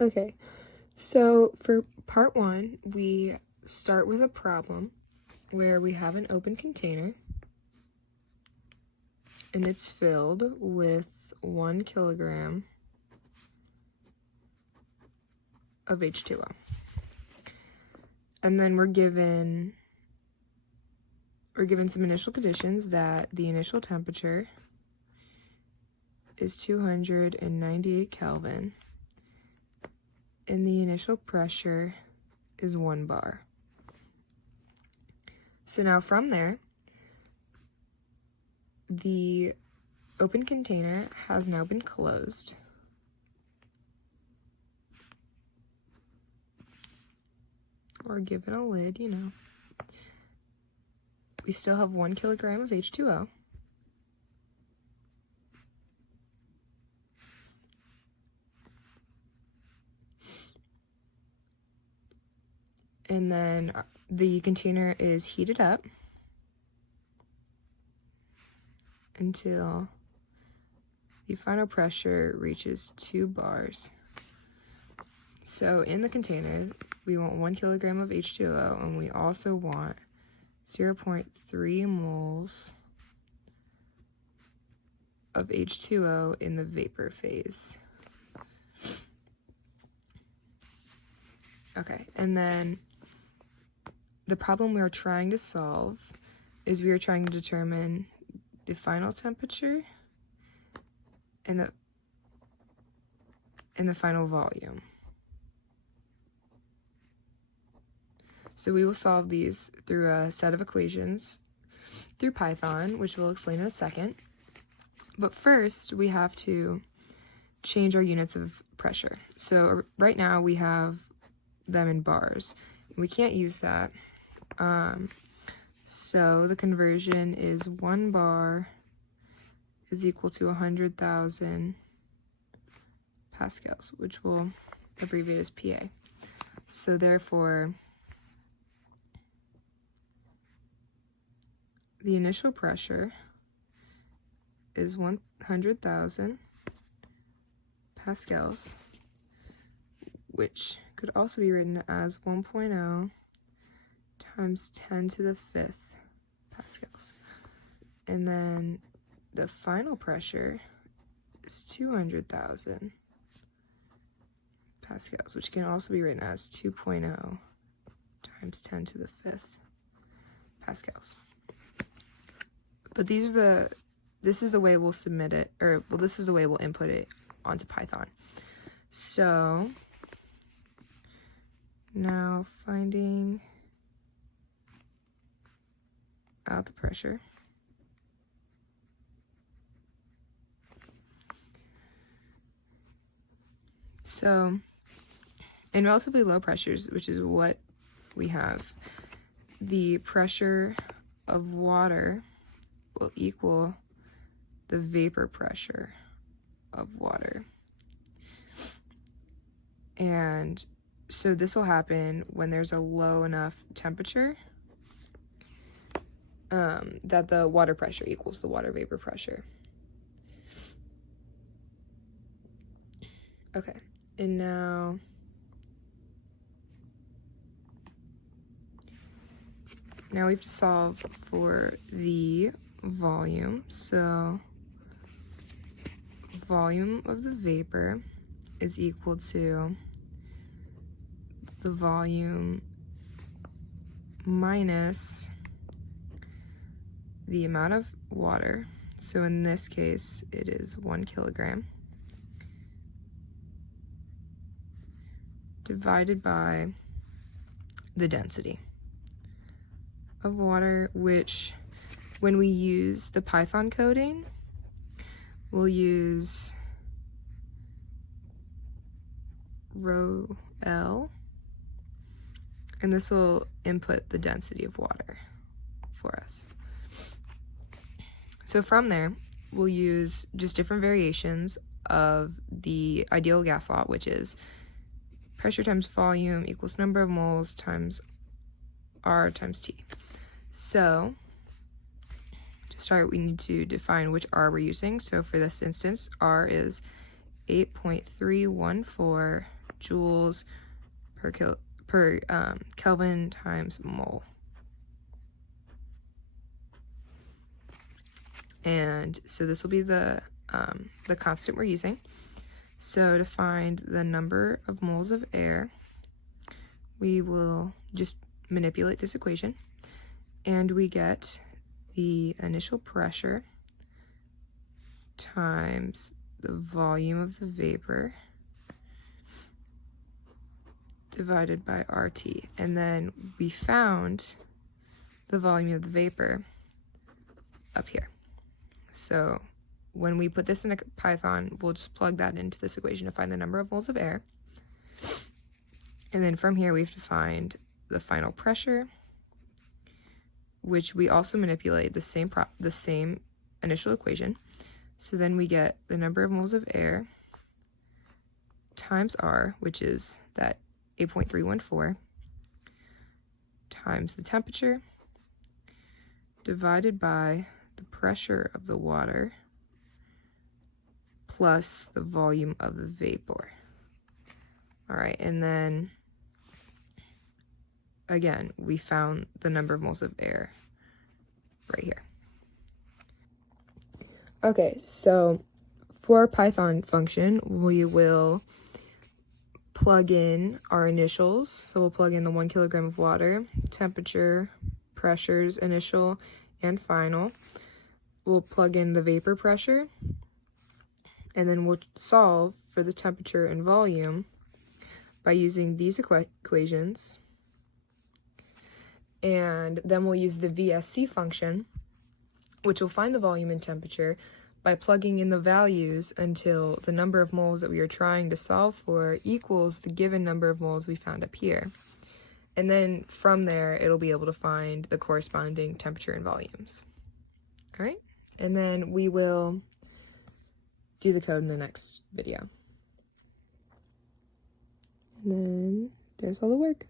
Okay, so for part one, we start with a problem where we have an open container and it's filled with 1 kilogram of H2O. And then we're given some initial conditions that the initial temperature is 298 Kelvin and the initial pressure is 1 bar. So now from there, the open container has now been closed. Or given a lid, you know. We still have 1 kilogram of H2O. And then the container is heated up until the final pressure reaches 2 bars. So in the container, we want 1 kilogram of H2O, and we also want 0.3 moles of H2O in the vapor phase. Okay, and then the problem we are trying to solve is we are trying to determine the final temperature and the final volume. So we will solve these through a set of equations through Python, which we'll explain in a second. But first, we have to change our units of pressure. So right now we have them in bars. We can't use that. So the conversion is 1 bar is equal to 100,000 pascals, which we'll abbreviate as PA. So therefore, the initial pressure is 100,000 pascals, which could also be written as 1.0 times 10 to the 5th pascals. And then the final pressure is 200,000 pascals, which can also be written as 2.0 times 10 to the 5th pascals. But this is the way we'll submit it, this is the way we'll input it onto Python. So now finding out the pressure. So in relatively low pressures, which is what we have, the pressure of water will equal the vapor pressure of water. And so this will happen when there's a low enough temperature that the water pressure equals the water vapor pressure. Okay, and now we have to solve for the volume. So volume of the vapor is equal to the volume minus the amount of water. So in this case, it is 1 kilogram divided by the density of water, which when we use the Python coding, we'll use rho L, and this will input the density of water for us. So from there, we'll use just different variations of the ideal gas law, which is pressure times volume equals number of moles times R times T. So to start, we need to define which R we're using. So for this instance, R is 8.314 joules per Kelvin times mole. And so this will be the constant we're using. So to find the number of moles of air, we will just manipulate this equation, and we get the initial pressure times the volume of the vapor divided by RT. And then we found the volume of the vapor up here. So when we put this in a Python, we'll just plug that into this equation to find the number of moles of air. And then from here, we have to find the final pressure, which we also manipulate the same initial equation. So then we get the number of moles of air times R, which is that 8.314, times the temperature divided by the pressure of the water plus the volume of the vapor. All right, and then again, we found the number of moles of air right here. Okay, so for our Python function, we will plug in our initials. So we'll plug in the 1 kilogram of water, temperature, pressures, initial and final. We'll plug in the vapor pressure, and then we'll solve for the temperature and volume by using these equations. And then we'll use the VSC function, which will find the volume and temperature by plugging in the values until the number of moles that we are trying to solve for equals the given number of moles we found up here. And then from there, it'll be able to find the corresponding temperature and volumes. All right, and then we will do the code in the next video. And then there's all the work.